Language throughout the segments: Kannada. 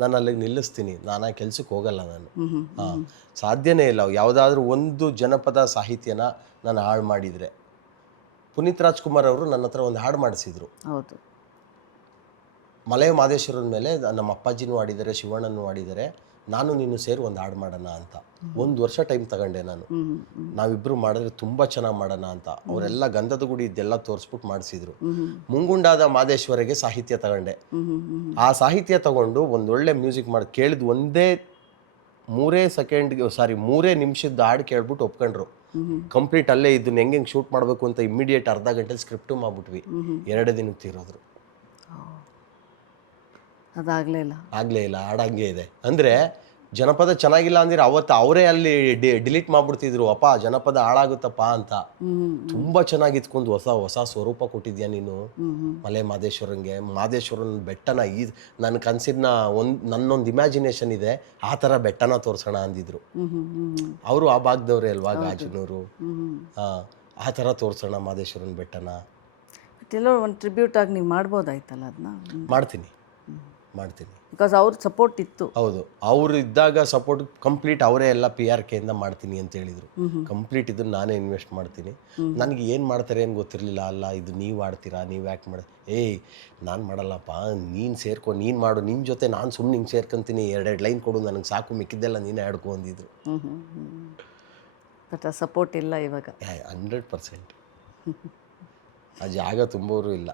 ನಾನು ಅಲ್ಲಿಗೆ ನಿಲ್ಲಿಸ್ತೀನಿ, ನಾನು ಕೆಲ್ಸಕ್ಕೆ ಹೋಗಲ್ಲ ನಾನು. ಸಾಧ್ಯನೇ ಇಲ್ಲ. ಯಾವುದಾದ್ರೂ ಒಂದು ಜನಪದ ಸಾಹಿತ್ಯನ ನಾನು ಹಾಳು ಮಾಡಿದರೆ, ಪುನೀತ್ ರಾಜ್ಕುಮಾರ್ ಅವರು ನನ್ನ ಹತ್ರ ಒಂದು ಹಾಡು ಮಾಡಿಸಿದ್ರು. ಹೌದು, ಮಲೆ ಮಹದೇಶ್ವರನ ಮೇಲೆ ನಮ್ಮ ಅಪ್ಪಾಜಿನೂ ಆಡಿದ್ದಾರೆ, ಶಿವಣ್ಣನೂ ಆಡಿದ್ದಾರೆ. ನಾನು ನೀನು ಸೇರಿ ಒಂದು ಹಾಡು ಮಾಡೋಣ ಅಂತ 1 ವರ್ಷ ಟೈಮ್ ತಗೊಂಡೆ ನಾನು. ನಾವಿಬ್ಬರು ಮಾಡಿದ್ರೆ ತುಂಬ ಚೆನ್ನಾಗಿ ಮಾಡೋಣ ಅಂತ. ಅವರೆಲ್ಲ ಗಂಧದ ಗುಡಿ ಇದೆಲ್ಲ ತೋರಿಸ್ಬಿಟ್ಟು ಮಾಡಿಸಿದ್ರು. ಮುಂಗುಂಡಾದ ಮಹದೇಶ್ವರಿಗೆ ಸಾಹಿತ್ಯ ತಗೊಂಡೆ. ಆ ಸಾಹಿತ್ಯ ತಗೊಂಡು ಒಂದೊಳ್ಳೆ ಮ್ಯೂಸಿಕ್ ಮಾಡಿ ಕೇಳಿದ್ ಒಂದೇ 3 ನಿಮಿಷದ ಹಾಡು ಕೇಳ್ಬಿಟ್ಟು ಒಪ್ಕೊಂಡ್ರು. ಕಂಪ್ಲೀಟ್ ಅಲ್ಲೇ ಇದನ್ನ ಹೆಂಗೆ ಶೂಟ್ ಮಾಡಬೇಕು ಅಂತ ಇಮ್ಮಿಡಿಯೇಟ್ ಅರ್ಧ ಗಂಟೆ ಸ್ಕ್ರಿಪ್ಟು ಮಾಡ್ಬಿಟ್ವಿ. 2 ದಿನಕ್ಕೆ ತೀರೋದ್ರು. ಅದಾಗಲೇ ಇಲ್ಲ, ಹಾಡಂಗೆ ಇದೆ. ಅಂದರೆ ಜನಪದ ಚೆನ್ನಾಗಿಲ್ಲ ಅಂದ್ರೆ ಅವತ್ತು ಅವರೇ ಅಲ್ಲಿ ಡಿಲೀಟ್ ಮಾಡ್ಬಿಡ್ತಿದ್ರು. ಅಪ್ಪ ಜನಪದ ಹಾಳಾಗುತ್ತಪ್ಪ ಅಂತ. ತುಂಬ ಚೆನ್ನಾಗಿ ಇತ್ಕೊಂಡು ಹೊಸ ಸ್ವರೂಪ ಕೊಟ್ಟಿದ್ಯಾ ನೀನು ಮಲೆ ಮಹದೇಶ್ವರನ ಬೆಟ್ಟನ ನನ್ನ ಕನಸಿನ ನನ್ನೊಂದು ಇಮ್ಯಾಜಿನೇಷನ್ ಇದೆ, ಆ ಥರ ಬೆಟ್ಟನ ತೋರಿಸೋಣ ಅಂದಿದ್ರು. ಅವರು ಆ ಭಾಗದವ್ರೆ ಅಲ್ವಾ, ಗಾಜನೂರು. ಆ ಥರ ತೋರಿಸೋಣ ಮಹದೇಶ್ವರನ ಬೆಟ್ಟನ. ಎಲ್ಲೋ ಒಂದು ಟ್ರಿಬ್ಯೂಟ್ ಆಗಿ ನೀವು ಮಾಡ್ಬೋದಾಯ್ತಲ್ಲ ಅದನ್ನ. ಮಾಡ್ತೀನಿ. ಬಿಕಾಸ್ ಅವ್ರ ಸಪೋರ್ಟ್ ಇತ್ತು. ಹೌದು, ಅವರು ಇದ್ದಾಗ ಸಪೋರ್ಟ್ ಕಂಪ್ಲೀಟ್ ಅವರೇ ಎಲ್ಲ PRKಯಿಂದ ಮಾಡ್ತೀನಿ ಅಂತ ಹೇಳಿದರು. ಕಂಪ್ಲೀಟ್ ಇದನ್ನು ನಾನೇ ಇನ್ವೆಸ್ಟ್ ಮಾಡ್ತೀನಿ. ನನಗೆ ಏನು ಮಾಡ್ತಾರೆ ಏನು ಗೊತ್ತಿರಲಿಲ್ಲ. ಅಲ್ಲ ಇದು ನೀವು ಆಡ್ತೀರಾ, ನೀವು ಯಾಕೆ ನಾನು ಮಾಡಲ್ಲಪ್ಪ, ನೀನು ಸೇರ್ಕೊ, ನೀನು ಮಾಡು, ನಿನ್ನ ಜೊತೆ ನಾನು ಸುಮ್ಮನೆ ಹಿಂಗೆ ಸೇರ್ಕೊಂತೀನಿ, 2 ಲೈನ್ ಕೊಡು ನನಗೆ ಸಾಕು, ಮಿಕ್ಕಿದ್ದೆಲ್ಲ ನೀನೇ ಆಡ್ಕೊ ಅಂದಿದ್ರು. ಬಟ್ ಆ ಸಪೋರ್ಟ್ ಇಲ್ಲ ಇವಾಗ. 100%. ಆ ಜಾಗ ತುಂಬೋರು ಇಲ್ಲ.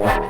Wow.